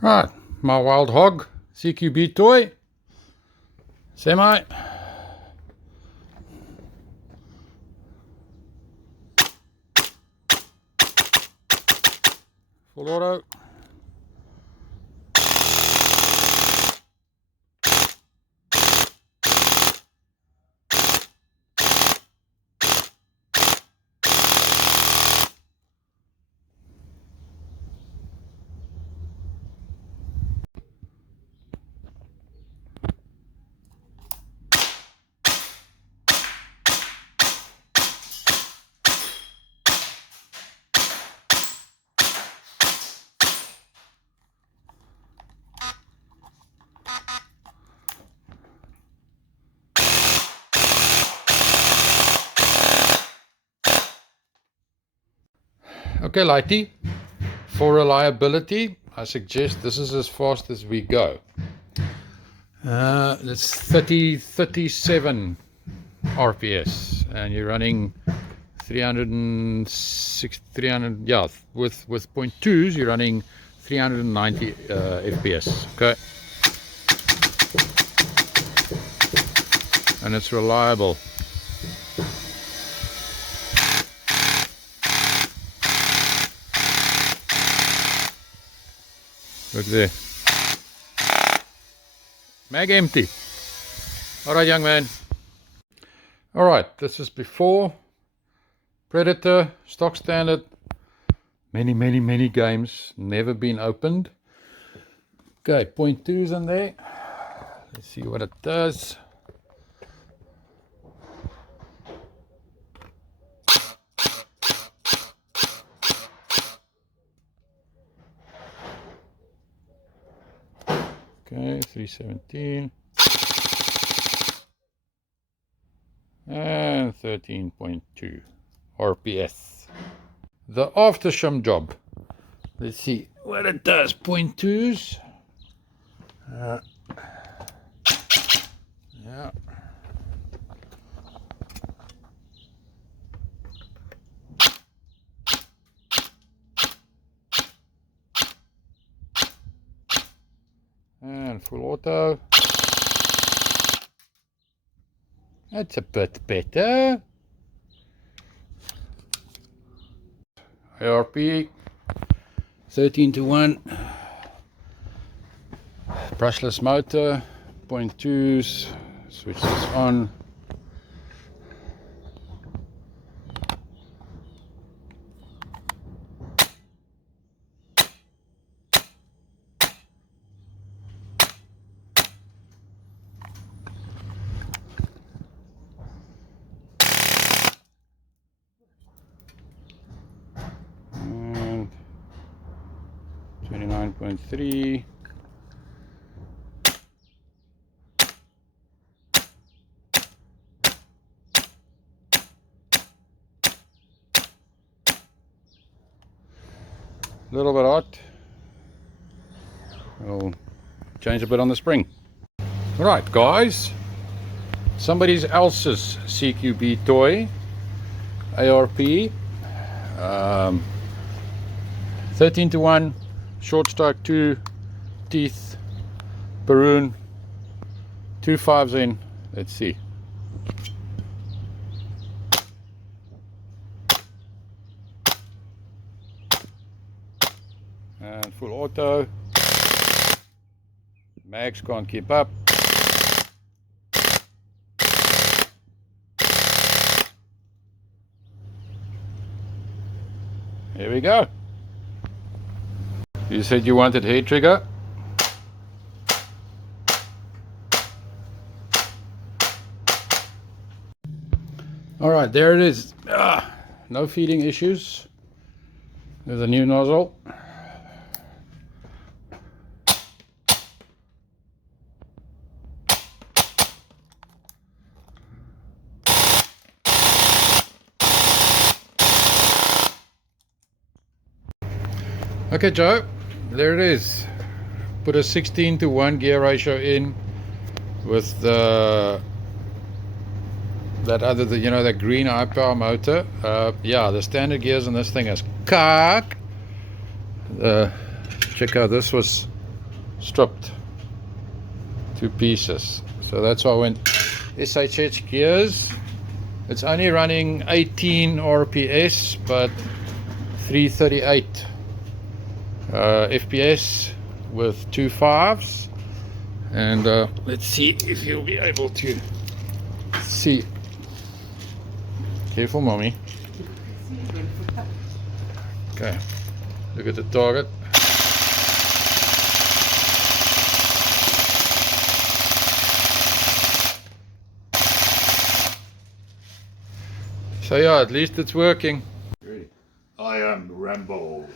Right, my wild hog CQB toy, semi. Full auto. Okay, Lighty, for reliability, I suggest this is as fast as we go. It's 37 RPS, and you're running 300, yeah, with 0.2s, you're running 390 FPS, okay? And it's reliable. Look there. Mag empty. Alright, young man. Alright, this is before. Predator, stock standard. Many games. Never been opened. Okay, 0.2s in there. Let's see what it does. Okay, 317 and 13.2 RPS. The aftershim job. Let's see what it does. 0.2s. Yeah. And full auto. That's a bit better. ARP 13:1. Brushless motor. 0.2s. Switch this on. And 29.3. A little bit hot. We'll change a bit on the spring. Right, guys. Somebody else's CQB toy. ARP. 13:1. Short strike 2. Teeth. Baroon. 2 5s in. Let's see. And full auto. Mags can't keep up. Here we go. You said you wanted hair trigger. Alright, there it is. No feeding issues. There's a new nozzle. Okay, Joe, there it is. Put a 16:1 gear ratio in with that green high power motor. Yeah, the standard gears on this thing is cock. Check out, this was stripped to pieces. So that's why I went SHH gears. It's only running 18 RPS but 338 FPS with 2 5s. And let's see if you'll be able to see. Careful, mommy. Okay, look at the target. So yeah, at least it's working. Ready? I am Rambo.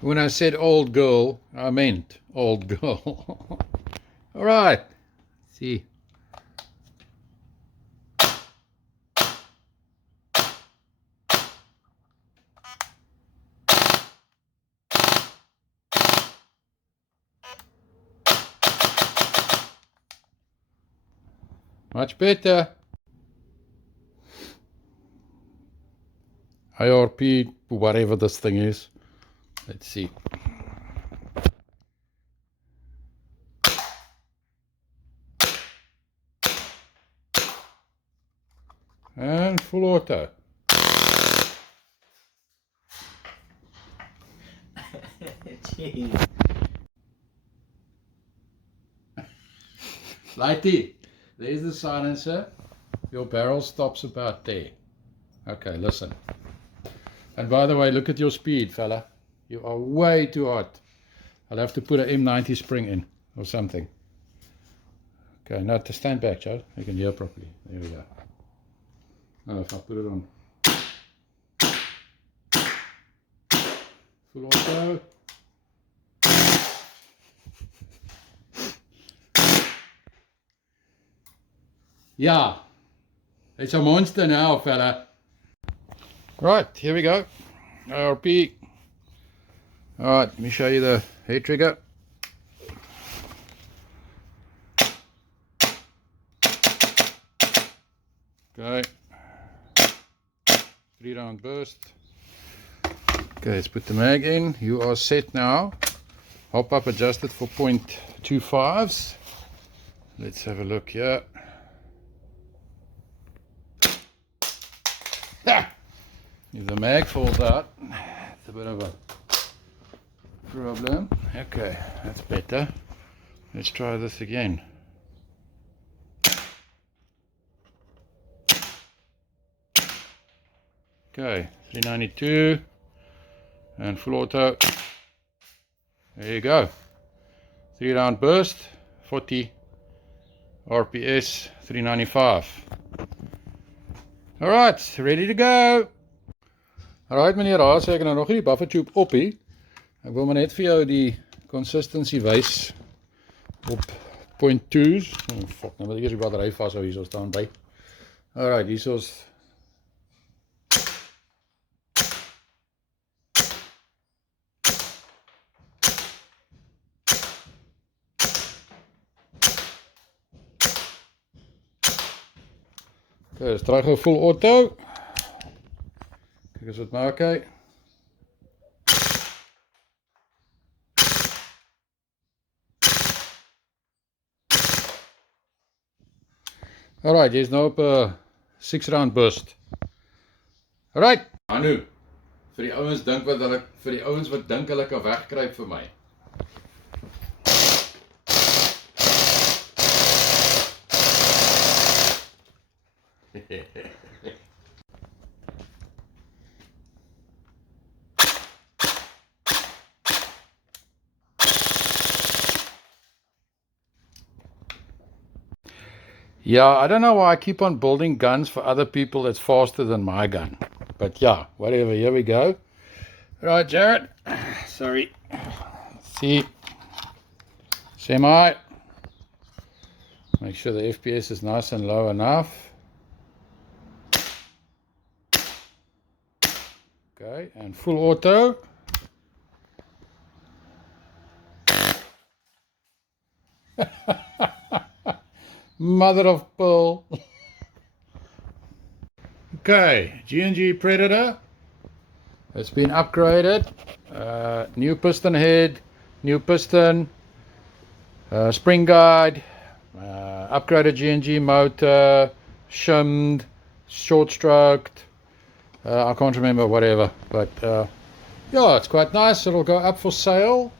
When I said old girl, I meant old girl. All right. See. Much better. ARP, whatever this thing is. Let's see. And full auto. Jeez. Lighty, there's the silencer. Your barrel stops about there. Okay, listen. And by the way, look at your speed, fella. You are way too hot. I'll have to put an M90 spring in or something. Okay, now to stand back, Chad. You can hear properly. There we go. Oh, if I put it on full auto. Yeah, it's a monster now, fella. Right, here we go. ARP. Alright, let me show you the hair trigger. Okay. 3-round burst. Okay, let's put the mag in. You are set now. Hop up adjusted for 0.25s. Let's have a look here. If the mag falls out, it's a bit of a problem. Okay, that's better. Let's try this again. Okay, 392 and full auto. There you go. 3-round burst, 40 RPS, 395. Alright, ready to go. Alright meneer Haas, ek nou nog nie die buffer tube op hier. Ek wil maar net vir jou die consistency wys op 0.2's. Oh, fuck, nou moet ek eers die battery vashou hier so staan by. Alright, hier so's Okay, dis terug op full auto. Kyk as dit maak hy. Alright, jy's nou op 'n 6 round burst. Alright, Anu. Vir die ouens wat dink hulle kan wegkruip vir my. Yeah, I don't know why I keep on building guns for other people that's faster than my gun. But yeah, whatever, here we go. Right, Jared. Sorry. See. Semi. Make sure the FPS is nice and low enough. Okay, and full auto. Mother of pearl. Okay, G&G Predator. It's been upgraded. New piston head, new piston, spring guide, upgraded G&G motor, shimmed, short stroked. I can't remember whatever, but yeah, it's quite nice. It'll go up for sale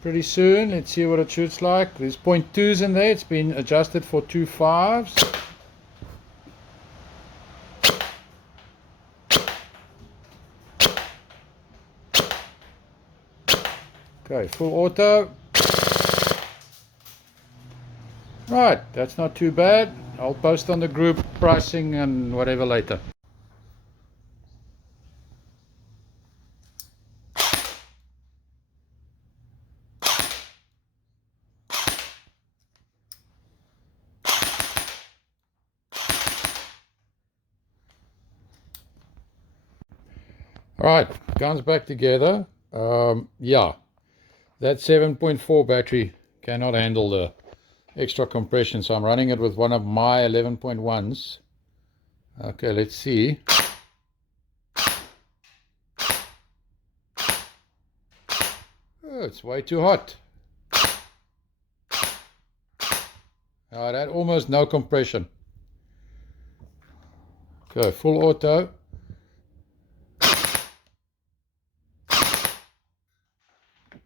pretty soon. Let's see what it shoots like. There's 0.2s in there. It's been adjusted for 2.5s. Okay, full auto. Right, that's not too bad. I'll post on the group pricing and whatever later. Alright, guns back together. Yeah, that 7.4 battery cannot handle the extra compression, so I'm running it with one of my 11.1s. Okay, let's see. Oh, it's way too hot. That almost no compression. Okay, full auto.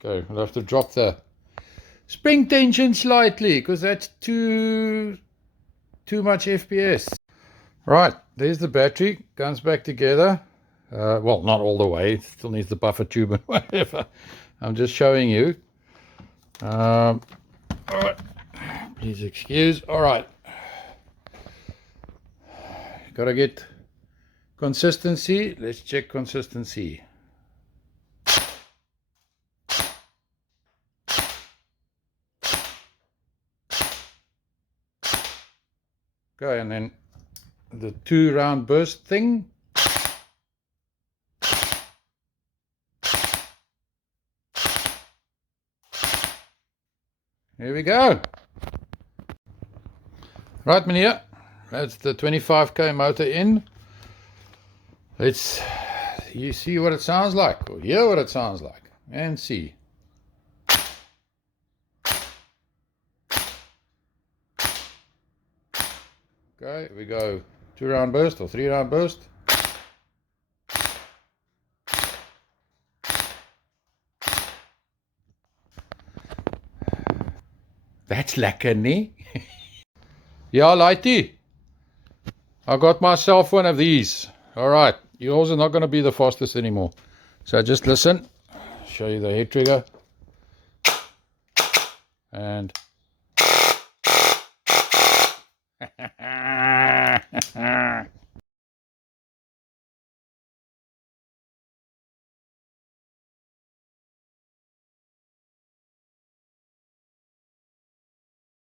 Okay, I'll have to drop the spring tension slightly because that's too much FPS. Right, there's the battery. Guns back together. Well, not all the way. It still needs the buffer tube and whatever. I'm just showing you. All right. Please excuse. All right. Gotta get consistency. Let's check consistency. Okay, and then the 2-round burst thing. Here we go. Right, meneer. That's the 25k motor in. You see what it sounds like, or hear what it sounds like, and see. Okay, we go 2-round burst or 3-round burst. That's lekker, nee? Yeah, Lighty. I got myself one of these. Alright, yours are not going to be the fastest anymore. So just listen. Show you the head trigger. And